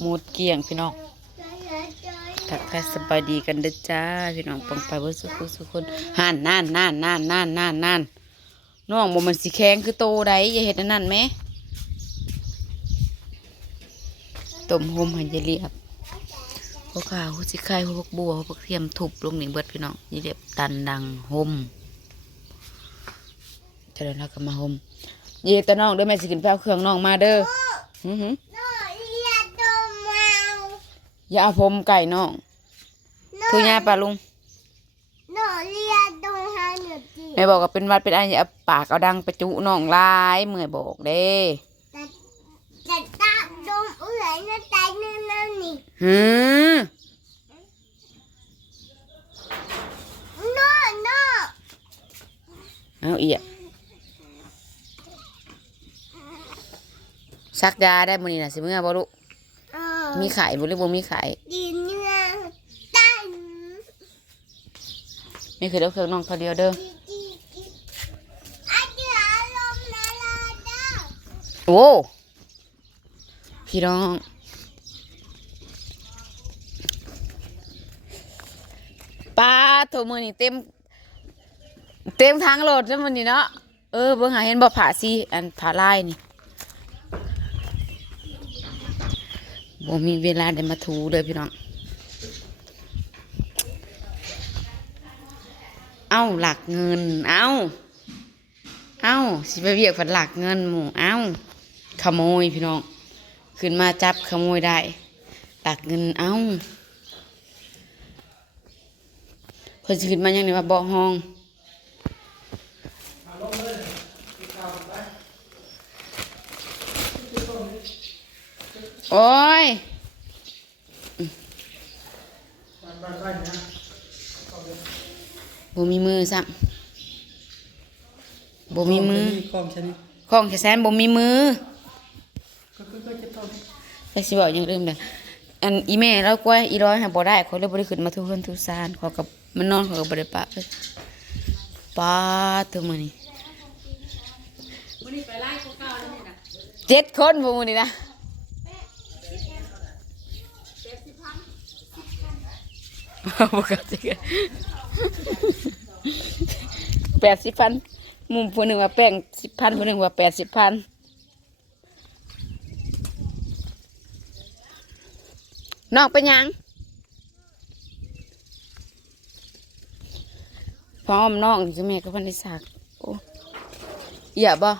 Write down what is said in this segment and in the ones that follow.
หมดเกลี้ยงพี่น้องทักทายสบายดีกันเด้อจ้า พี่น้องปังไปเบ่สุขสุขคนห่านน่านน่านน่านน่านน่านน่านน้องบ่มันสิแข็งคือโตได้อย่าเฮ็ดนนั้นแหมต้มหมห้ยายเรียบพวกขาวพวสิไข่พวกบัวพวกเทียมทุบลงหนี่เบิดพี่น้องยายเรียบตันดังห่มจะเดินแล้วก็มาห่มเย่ตาน้องเด้อแม่สิกินแป้วเครื่องน้องมาเด้อหือหือ อย่าเอาผมไก่น้องทุยาปลาลุงแม่บอกว่าเป็นหวัดเป็นไออย่าเอาปากเอาดังไปจุน้องลายเมื่อยบอกเด้หือเอาอีกซักยาได้มื้อนี้น่ะสิเมื่อบ่ลูก มีไข่บ่หรือบ่มีไข่ดินเนื้อตั้งมีคือเด้อเครื่องน้องเขาเดียวเด้อจีจีอาจจะอารมณ์นาลาดาโอ้พี่น้องปลาโถมือนี่เต็ม เต็มทางโหลดแล้วมันนี่เนาะเออเบิ่งหาเห็นบ่ผาซีอันผาลายนี่ บ่มีเวลาได้มาถูเลยพี่น้อง เอ้าหลักเงิน เอ้าเอ้าสิไปเรียกฝันหลักเงินหมู่เอ้าขโมยพี่น้อง ขึ้นมาจับขโมยได้หลักเงินเอ้าเพิ่นสิขึ้นมายังไงว่าบ่ห้อง โอ้ยบ่มีมือซ้ำบ่มีมือกล้องใช่ไหมของแค่แซนบ่มีมือก็ก็ก็จะต้องไปสิบอกอย่างอื่นเลยอันอีแม่เรากว่าอีร้อยหาบ่ได้เขาเลยบ่ได้ขึ้นมาทุกคนทุกซานเขากับมันนอนเขาก็บ่ได้ปะเลยป้าตัวมื้อนี้เจ็ดคนบ่มื้อนี้นะ บ่กล้าสิกันแปดสิบพันมุมผู้หนึ่งว่าแป้งสิบพันผู้หนึ่งว่าแปดสิบพันนอกเป็นยังพร้อมน้องจะแม่ก็พันธิศักดิ์โอ้อย่าบ่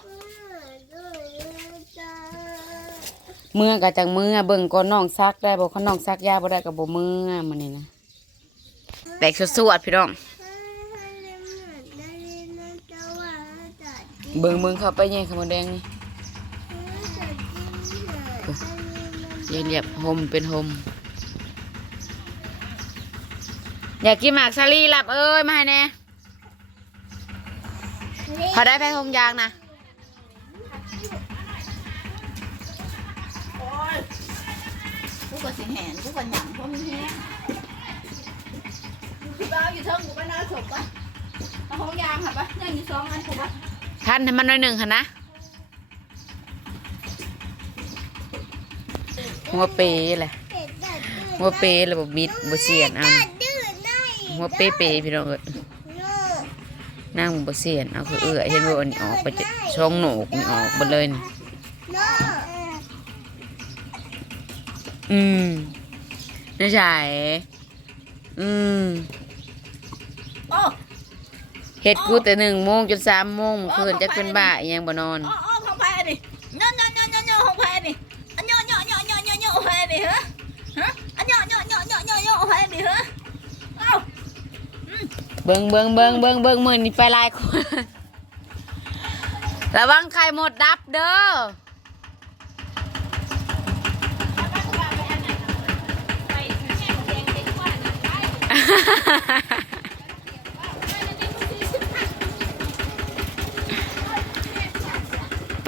เมื่อกับจังเมื่อเบิ่งก่อนน้องซักได้บ่เขาน้องซักยาบ่ได้กับบ่เมื่อมันนี่นะ แตกสวดๆพี่น้อง เบิ่งเบิ่งเข้าไปแย่งขมแดงนี่อย่าเรียบห่มเป็นห่มอยากกินหมากซาลีหลับเอ้ยมาให้แน่พอได้แพ้ทงยางนะกูก็สิแหนกูก็หยั่งพราะมีแห้ง อยู่เทิงกูไปนอนศพปะเอาห้องยางค่ะปะยังอยู่สองอันกูปะท่านให้มันหน่อยหนึ่งค่ะนะหัวเปย์แหละหัวเปย์แล้วบ่บิดบ่เสียนเอาหัวเปย์เปย์พี่น้องเอ้ยนั่งบ่เสียนเอาคือเอื้อเห็นว่าอันนี้ออกไปจะช่องโหนกนี่ออกหมดเลยนี่อืมไม่ใช่อืมโอ้ เฮ็ดกูแต่หนึ่งโมงจนสามโมงเมื่อคืนจะเป็นบ้าอีหยังบ่นอนอ๋ออ๋อของแพ้นี่ย่อย่อย่อย่อย่อของแพ้นี่อันย่อย่อย่อย่อย่อย่อของแพ้นี่ฮะฮะอันย่อย่อย่อย่อย่อย่อของแพ้นี่ฮะเอ้าเบิ่งเบิ่งเบิ่งเบิ่งเบิ่งมื้อนี้ไปหลายคนระวังไข่หมดดับเด้อ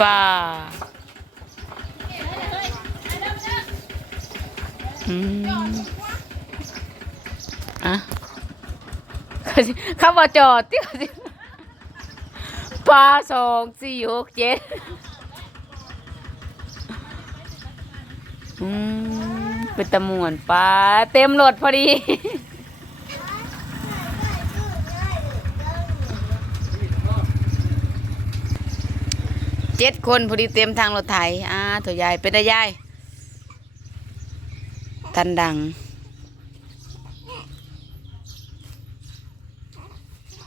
ป่าอืมอะเขาสิเขาจอดที่เขาสิปลาสองสี่หกเจ็ดอืมเป็นตะมวนปลาเต็มรถพอดี เจ็ดคนพอดีเต็มทางรถไถอ่าถั่วยายเป็นได้ยายทันดัง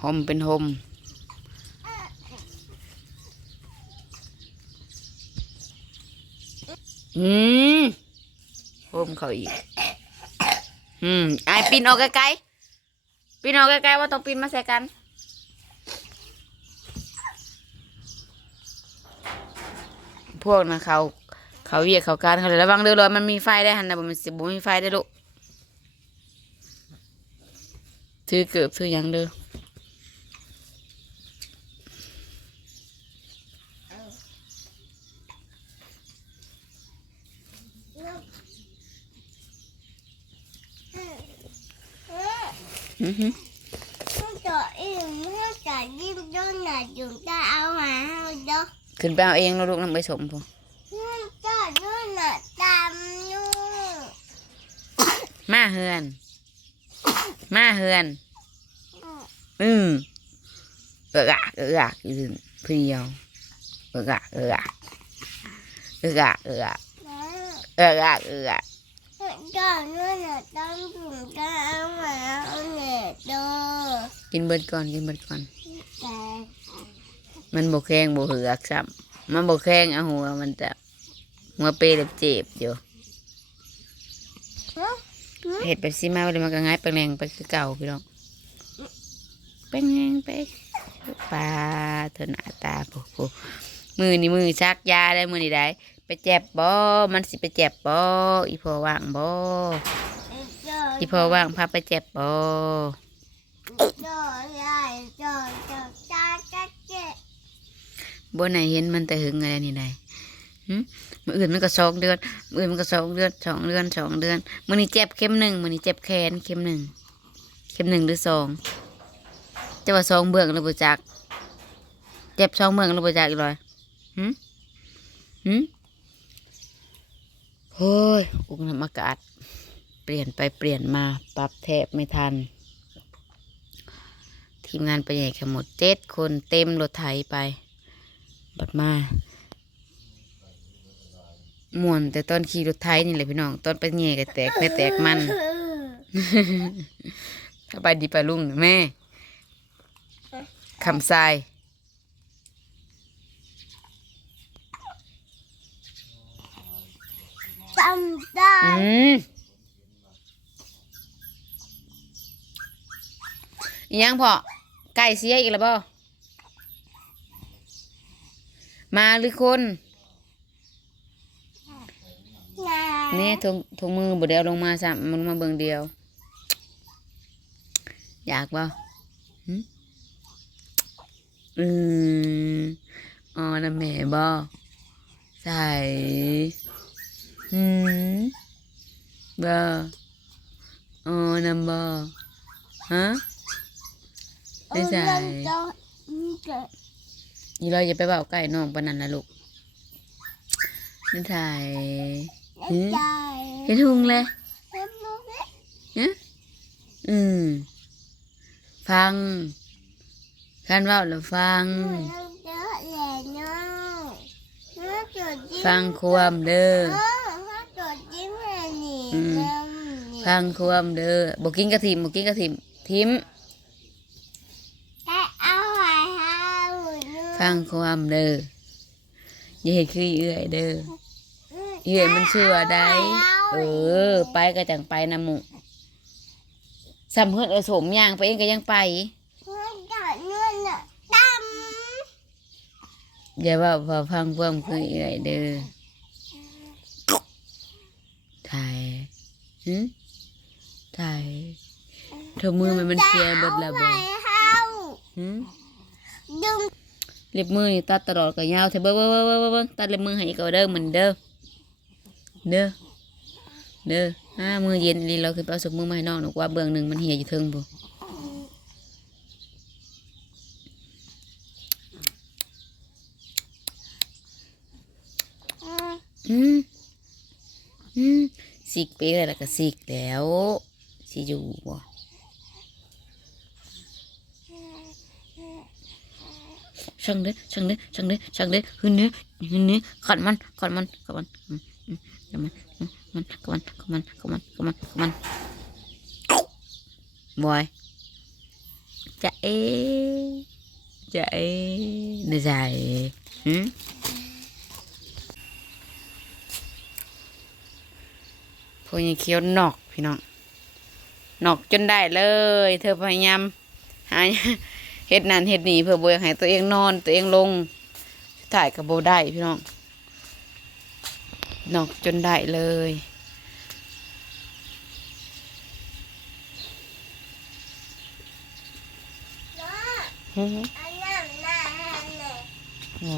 หมเป็นหมอืมหมเขาอีก อืมไอายปีนออกไกลๆปีนออกไกลๆว่าต้องปีนมาใส่กัน พวกนะเขา เขาเวียกเขาการเขาเลยระวังเดือดร้อนมันมีไฟได้หันนะบ่มันสิบ่มีไฟได้ลูกถือเกือบถือยังเด้ออือหือ Nó cho im, nó cho im đó là chúng ta ao mà ao đó. ขึ้นไปเอาเองแล้วลูกน้ำไปสมพอ Nó cho nó là tam nó. มาเฮือน มาเฮือน อืมเอือกอะเอือกอยู่เพรียวเอือกอะเอือกเอือกอะเอือก Đó. เอือกอะเอือก Nó cho nó là tam chúng ta ao mà ao nè đó. กินเบิดก่อนกินเบิดก่อน Dạ. มันบกแข้งบกเหือกซ้ำมันบกแข้งเอาหัวมันจะหัวเปรย์เจ็บอยู่ Hả? เห็ดแบบซีมาเลยมันก็ง่ายไปแรงไปคือเก่าพี่น้องไปแรงไปปลาเธอหน้าตาโอ้โหมือนี่มือชักยาได้มือนี่ได้ไปเจ็บบ่ มันสิไปเจ็บบ่อีพอว่างบ่ Cho อีพอว่างพาไปเจ็บบ่ บ่ไหนเห็นมันแต่หึงอะไรนี่ได้หึมืออื่นมันก็สองเดือนมืออื่นมันก็สองเดือนสองเดือนสองเดือนมือนี้เจ็บเข็มหนึ่งมือนี้เจ็บแขนเข็มหนึ่งเข็มหนึ่งหรือสองจะว่าสองเบื้องแล้วบ่จักเจ็บสองเบื้องแล้วบ่จักอีกเลยหึหึโอ้ยอุณหภูมิอากาศเปลี่ยนไปเปลี่ยนมาปรับแทบไม่ทัน ทีมงานไปใหญ่กันหมดเจ็ดคนเต็มรถไถไป บัดมาม่วนแต่ตอนขี่รถไถนี่แหละพี่น้อง ตอนไปแง่ก็แตกไม่แตกมันสบายดีปะลุงแม่คำทราย Tâm อื ta. มอิหยังพอไก่เสียอีกแล้วบ่ มาหรือคน Nè. นี่ถุงถุงมือบ่ได้เอาลงมาซ้ำมันมาเบิ่งเดียว อยากบ่อืมอ๋อนะแม่บ่ใส่หืมบ่อ๋อนะบ่ฮะ Để Ôi, xài. lên cho. Ừ, kìa. อีเราอย่าไปเบาใกล้น้องปานนั้นนะลูกนี่ถ่าย Để Ừ. trời. เห็นหุงเลย Em muốn biết. ฮะอืมฟังคันเว่าแล้วฟัง Mà lên đó là nó. Nó cho chim. ฟังความเด้อ Nó, nó cho chim là nè. Ừ. Năm nè. ฟังความเด้อบอกกินกระถิมบอกกินกระถิมทิม Cái ฟังความเด้ออย่าเห็นคือเอื่อยเด้อเอื่อยมันเชื่อได้ hoài hao เออ ไปก็จังไปนะหมุสำเพื่อนเออสมย่างไปเองก็ยังไปอย่าว่าพอฟังความคือเอื่อยเด้อถ่ายหึถ่ายเธอมือมันมันเคลียบดล้วบ่หื เล็บมือนี่ตัดตลอดก็ยาวเถอเบิ่งเบิ่งเบิ่งเบิ่งเบิ่งตัดเล็บมือให้ก็เด้อเหมือนเด้อเด้อเด้ออ่ามือเย็นลีเราคือไปเอาสมมือมาให้น้องหนูว่าเบื้องหนึ่งมันเหี่ยอยู่เทิงบ่ Ừ. อืมอืมสิกเป๊ะแล้วก็สิกแล้วสิอยู่บ่ ช่างเด้อช่างเด้อช่างเด้อช่างเด้อหึนเด้อหึนเด้อขัดมันขัดมันขัดมันขัดมันมมันขัดมันขัดมันขัดมันขัดมันขัดมันบอยจะเอจะเอในใจหืมพวกยังเคี้ยวนอกพี่น้องนอกจนได้เลย เธอพยายามหา เฮ็ดนั่นเฮ็ดนี่เพื่อบ่อยากให้ตัวเองนอน ตัวเองลงถ่ายกับโบได้พี่น้องนอกจนได้เลยอันนั้นหน้าให้แน่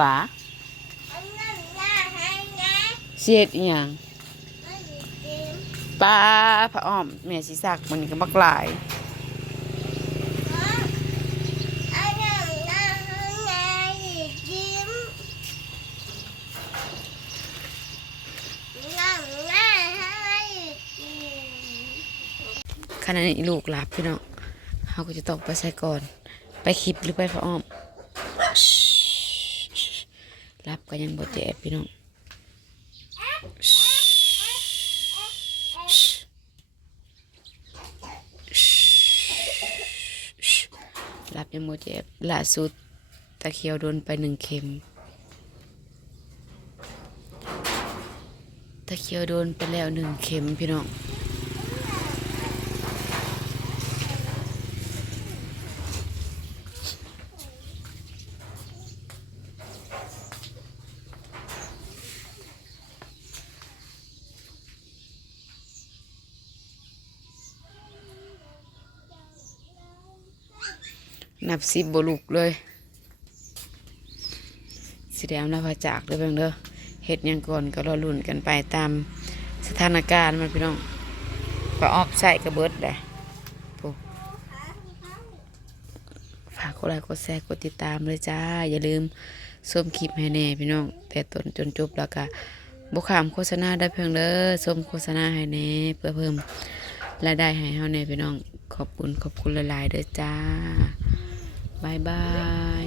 บาอันนั้นหน้าให้แน่เสียดอีหยังไม่ได้กินปลาพระอ้อมแม่สิซักมันก็บักหลาย อันนั้นหน้าให้แน่ยิ้มนั่งหน้าให้กิน ข ณะนี้ลูกหลับพี่น้องเขาก็จะต้องไปใส่ก่อน ไปคลิปหรือไปพระอ้อมรับก็ยังบ่เจ็บพี่น้องรับยังบ่เจ็บล่าสุดตะเคียวโดนไปหนึ่งเข็ม ตะเคียวโดนไปแล้วหนึ่งเข็มพี่น้อง นับสิบบลุกเลยสิแดงแล้วพาจากเลยเบิ่งเด้อเฮ็ดยังก่อนก็รอลุ่นกันไปตามสถานการณ์มันพี่น้องก็ออฟใส่กระเบิดได้ปุ๊บฝากกดไลค์กดแชร์กดติดตามเลยจ้า อย่าลืมส้มคลิปให้แน่พี่น้อง แต่ตนจนจบแล้วก็บุขามโฆษณาได้เพียงเด้อส้มโฆษณาให้แน่เพื่อเพิ่มรายได้ให้เฮาแน่พี่น้อง ขอบคุณขอบคุณหลายๆเด้อจ้า บายบาย